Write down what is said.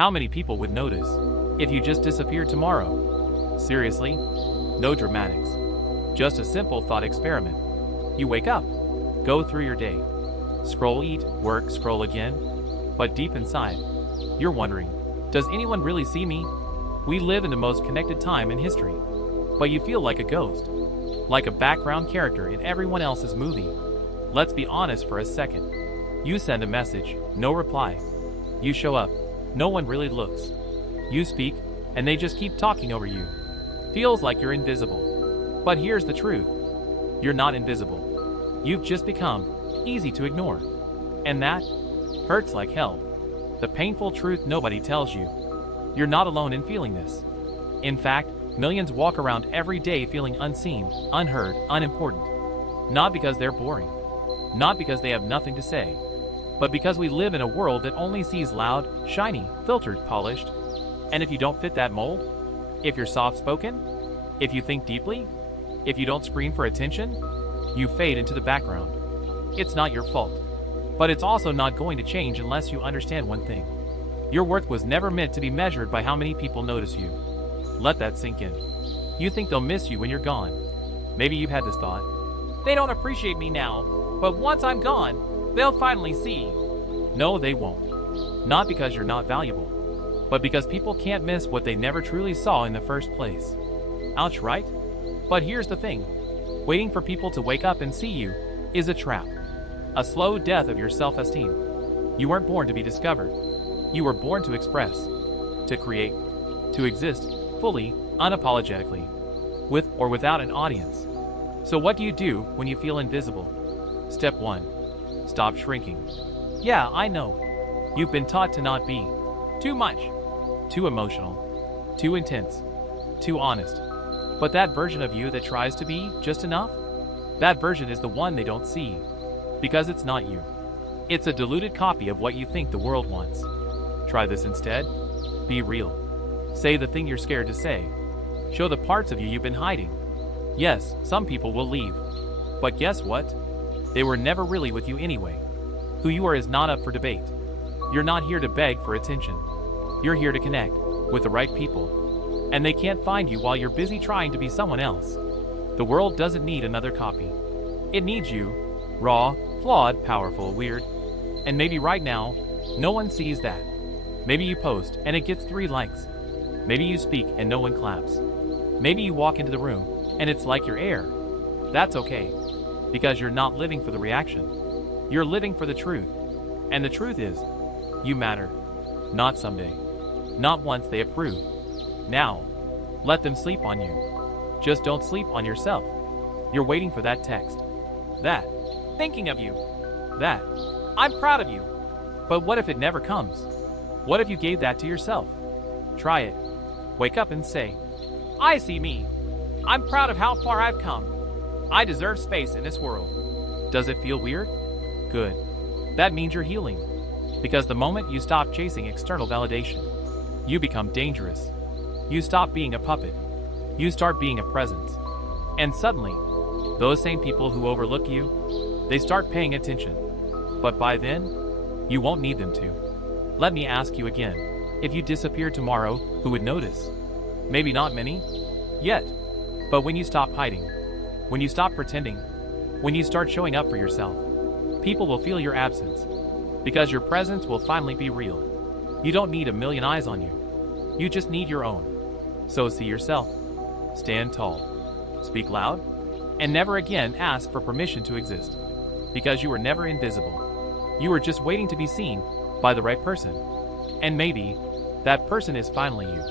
How many people would notice if you just disappeared tomorrow? Seriously? No dramatics. Just a simple thought experiment. You wake up, go through your day, scroll, eat, work, scroll again, but deep inside, you're wondering, does anyone really see me? We live in the most connected time in history, but you feel like a ghost, like a background character in everyone else's movie. Let's be honest for a second. You send a message, no reply. You show up, no one really looks. You speak, and they just keep talking over you. Feels like you're invisible. But here's the truth. You're not invisible. You've just become easy to ignore. And that hurts like hell. The painful truth nobody tells you. You're not alone in feeling this. In fact, millions walk around every day feeling unseen, unheard, unimportant. Not because they're boring. Not because they have nothing to say. But because we live in a world that only sees loud, shiny, filtered, polished. And if you don't fit that mold, if you're soft-spoken, if you think deeply, if you don't scream for attention, you fade into the background. It's not your fault. But it's also not going to change unless you understand one thing. Your worth was never meant to be measured by how many people notice you. Let that sink in. You think they'll miss you when you're gone. Maybe you've had this thought. They don't appreciate me now, but once I'm gone, they'll finally see. No, they won't. Not because you're not valuable, but because people can't miss what they never truly saw in the first place. Ouch, right? But here's the thing. Waiting for people to wake up and see you is a trap. A slow death of your self-esteem. You weren't born to be discovered. You were born to express, to create, to exist fully, unapologetically, with or without an audience. So what do you do when you feel invisible? Step 1. Stop shrinking. Yeah, I know. You've been taught to not be too much, too emotional, too intense, too honest. But that version of you that tries to be just enough, that version is the one they don't see. Because it's not you. It's a diluted copy of what you think the world wants. Try this instead. Be real. Say the thing you're scared to say. Show the parts of you you've been hiding. Yes, some people will leave. But guess what? They were never really with you anyway. Who you are is not up for debate. You're not here to beg for attention. You're here to connect with the right people. And they can't find you while you're busy trying to be someone else. The world doesn't need another copy. It needs you. Raw, flawed, powerful, weird. And maybe right now, no one sees that. Maybe you post and it gets 3 likes. Maybe you speak and no one claps. Maybe you walk into the room and it's like your air. That's okay, because you're not living for the reaction. You're living for the truth. And the truth is, you matter. Not someday. Not once they approve. Now, let them sleep on you. Just don't sleep on yourself. You're waiting for that text. That. Thinking of you. That. I'm proud of you. But what if it never comes? What if you gave that to yourself? Try it. Wake up and say, I see me. I'm proud of how far I've come. I deserve space in this world. Does it feel weird? Good. That means you're healing. Because the moment you stop chasing external validation, you become dangerous. You stop being a puppet. You start being a presence. And suddenly, those same people who overlook you, they start paying attention. But by then, you won't need them to. Let me ask you again. If you disappeared tomorrow, who would notice? Maybe not many, yet. But when you stop hiding, when you stop pretending, when you start showing up for yourself, people will feel your absence. Because your presence will finally be real. You don't need a million eyes on you. You just need your own. So see yourself. Stand tall. Speak loud. And never again ask for permission to exist. Because you were never invisible. You were just waiting to be seen by the right person. And maybe that person is finally you.